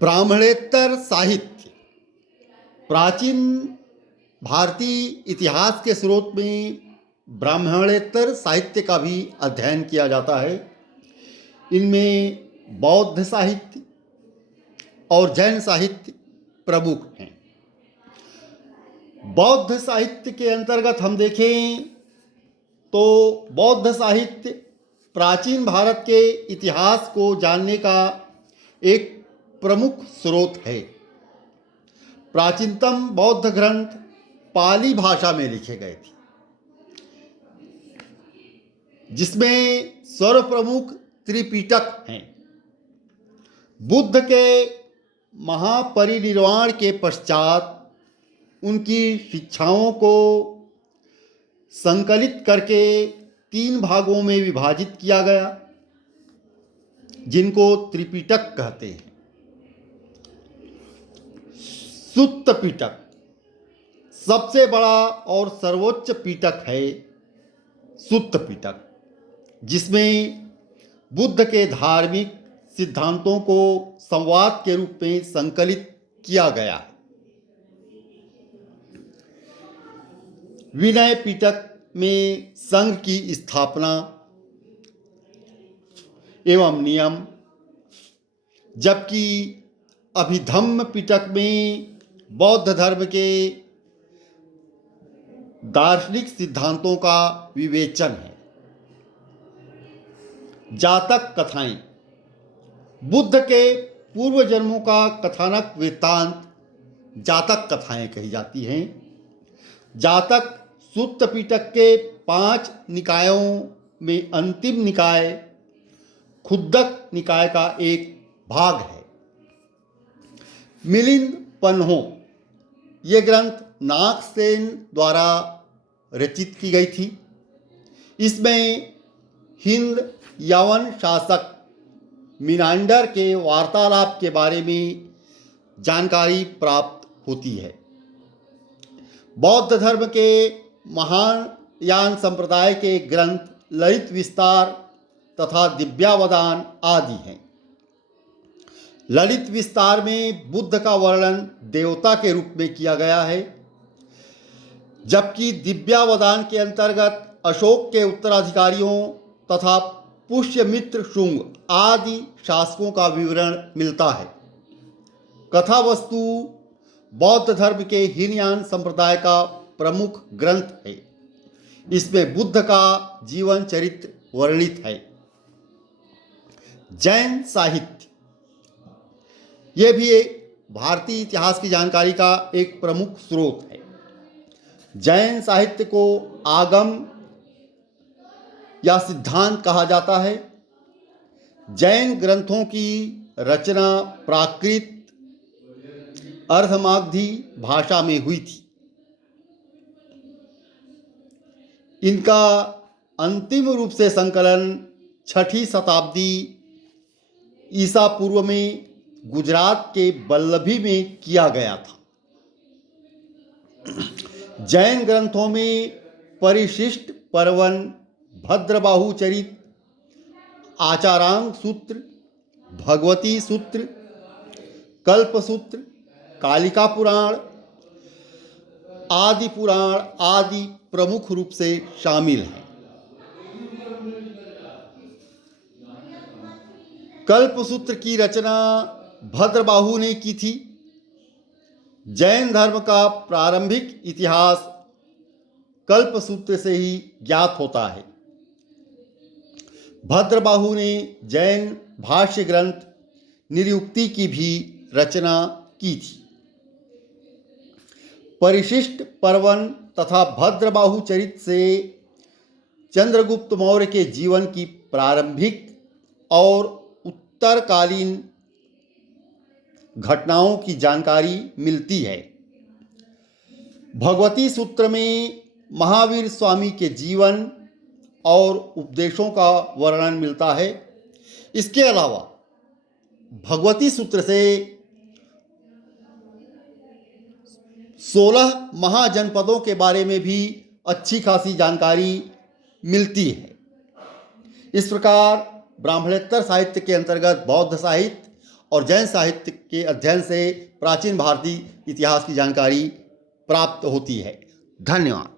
ब्राह्मणेतर साहित्य प्राचीन भारतीय इतिहास के स्रोत में ब्राह्मणेतर साहित्य का भी अध्ययन किया जाता है। इनमें बौद्ध साहित्य और जैन साहित्य प्रमुख हैं। बौद्ध साहित्य के अंतर्गत हम देखें तो बौद्ध साहित्य प्राचीन भारत के इतिहास को जानने का एक प्रमुख स्रोत है। प्राचीनतम बौद्ध ग्रंथ पाली भाषा में लिखे गए थे, जिसमें सर्वप्रमुख त्रिपिटक हैं। बुद्ध के महापरिनिर्वाण के पश्चात उनकी शिक्षाओं को संकलित करके 3 भागों में विभाजित किया गया, जिनको त्रिपिटक कहते हैं। सुत्त पिटक सबसे बड़ा और सर्वोच्च पिटक है। सुत्त पिटक, जिसमें बुद्ध के धार्मिक सिद्धांतों को संवाद के रूप में संकलित किया गया है। विनय पिटक में संघ की स्थापना एवं नियम, जबकि अभिधम्म पिटक में बौद्ध धर्म के दार्शनिक सिद्धांतों का विवेचन है। जातक कथाएं बुद्ध के पूर्व जन्मों का कथानक वृत्तांत जातक कथाएं कही जाती हैं। जातक सुत्त पिटक के 5 निकायों में अंतिम निकाय खुद्दक निकाय का एक भाग है। मिलिंद पन्हो ये ग्रंथ नागसेन द्वारा रचित की गई थी। इसमें हिंद यवन शासक मिनांडर के वार्तालाप के बारे में जानकारी प्राप्त होती है। बौद्ध धर्म के महायान संप्रदाय के ग्रंथ ललित विस्तार तथा दिव्यावदान आदि हैं। ललित विस्तार में बुद्ध का वर्णन देवता के रूप में किया गया है, जबकि दिव्यावदान के अंतर्गत अशोक के उत्तराधिकारियों तथा पुष्यमित्र शुंग आदि शासकों का विवरण मिलता है। कथा वस्तु बौद्ध धर्म के हीनयान संप्रदाय का प्रमुख ग्रंथ है। इसमें बुद्ध का जीवन चरित्र वर्णित है। जैन साहित्य यह भी भारतीय इतिहास की जानकारी का एक प्रमुख स्रोत है। जैन साहित्य को आगम या सिद्धांत कहा जाता है। जैन ग्रंथों की रचना प्राकृत अर्धमागधी भाषा में हुई थी। इनका अंतिम रूप से संकलन 6ठी शताब्दी ईसा पूर्व में गुजरात के वल्लभी में किया गया था। जैन ग्रंथों में परिशिष्ट पर्वन, भद्रबाहु चरित, आचारांग सूत्र, भगवती सूत्र, कल्प सूत्र, कालिका पुराण, आदि पुराण आदि प्रमुख रूप से शामिल हैं। कल्प सूत्र की रचना भद्रबाहु ने की थी। जैन धर्म का प्रारंभिक इतिहास कल्प सूत्र से ही ज्ञात होता है। भद्रबाहु ने जैन भाष्य ग्रंथ निरुक्ति की भी रचना की थी। परिशिष्ट पर्वन तथा भद्रबाहु चरित से चंद्रगुप्त मौर्य के जीवन की प्रारंभिक और उत्तरकालीन घटनाओं की जानकारी मिलती है। भगवती सूत्र में महावीर स्वामी के जीवन और उपदेशों का वर्णन मिलता है। इसके अलावा भगवती सूत्र से 16 महाजनपदों के बारे में भी अच्छी खासी जानकारी मिलती है। इस प्रकार ब्राह्मणेतर साहित्य के अंतर्गत बौद्ध साहित्य और जैन साहित्य के अध्ययन से प्राचीन भारतीय इतिहास की जानकारी प्राप्त होती है। धन्यवाद।